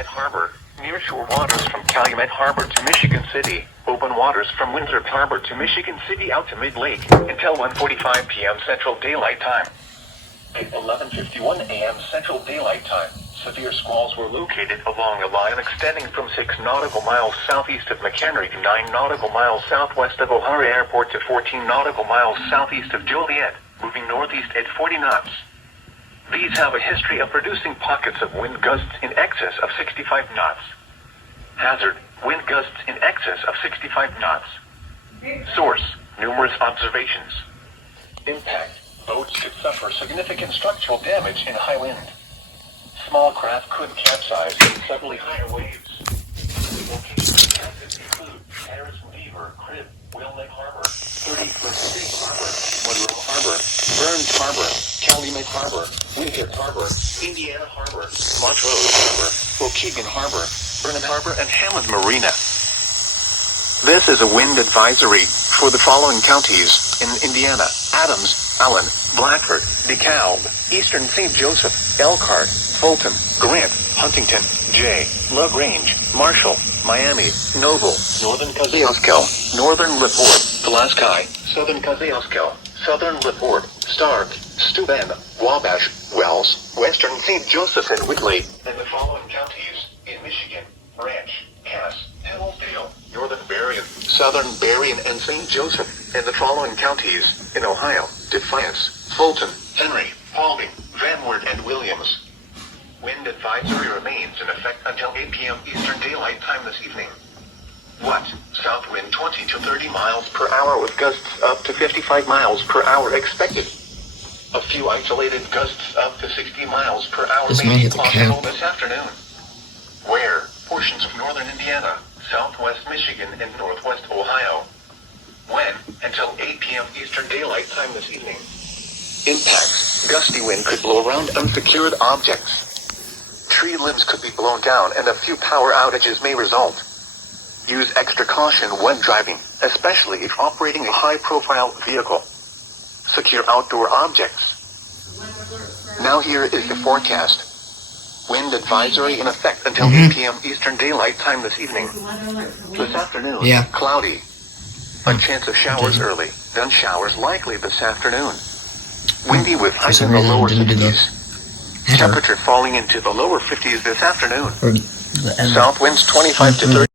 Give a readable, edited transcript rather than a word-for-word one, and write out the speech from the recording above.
Calumet Harbor. Nearshore waters from Calumet Harbor to Michigan City. Open waters from Winthrop Harbor to Michigan City out to Mid-Lake until 1:45 p.m. Central Daylight Time. At 11:51 a.m. Central Daylight Time, severe squalls were located along a line extending from 6 nautical miles southeast of McHenry to 9 nautical miles southwest of O'Hare Airport to 14 nautical miles southeast of Joliet, moving northeast at 40 knots. These have a history of producing pockets of wind gusts in excess of 65 knots. Hazard, wind gusts in excess of 65 knots. Source, numerous observations. Impact, boats could suffer significant structural damage in high wind. Small craft could capsize in suddenly higher waves. Locations of captives include Harrison Beaver, Crib, Whale Lake Harbor, 30th State Harbor, Monroe Harbor, Burns Harbor, Calumet Harbor, Winthrop Harbor, Indiana Harbor, Montrose Harbor, Waukegan Harbor, Burnham Harbor, and Hammond Marina. This is a wind advisory for the following counties in Indiana: Adams, Allen, Blatford, DeKalb, Eastern St. Joseph, Elkhart, Fulton, Grant, Huntington, Jay, LaGrange, Marshall, Miami, Noble, Northern Kosciuszko, Northern LaPorte, Pulaski, Southern Kosciuszko, Southern LaPorte, Stark, Steuben, Wabash, Wells, Western St. Joseph, and Whitley, and the following counties in Michigan: Branch, Cass, Hillsdale, Northern Berrien, Southern Berrien, and St. Joseph, and the following counties in Ohio: Defiance, Fulton, Henry, Paulding, Van Wert, and Williams. Wind advisory remains in effect until 8 p.m. Eastern Daylight Time this evening. What? South wind 20 to 30 miles per hour with gusts up to 55 miles per hour expected. A few isolated gusts up to 60 miles per hour may be possible this afternoon. Where? Portions of northern Indiana, southwest Michigan, and northwest Ohio. When? Until 8 p.m. Eastern Daylight Time this evening. Impacts. Gusty wind could blow around unsecured objects. Tree limbs could be blown down and a few power outages may result. Use extra caution when driving, especially if operating a high-profile vehicle. Secure outdoor objects. Now here is the forecast. Wind advisory in effect until 8 p.m. Eastern Daylight Time this evening. This afternoon, cloudy. A chance of showers early, then showers likely this afternoon. Windy with highs in the lower 60s. Temperature falling into the lower 50s this afternoon. South winds 25 to 30.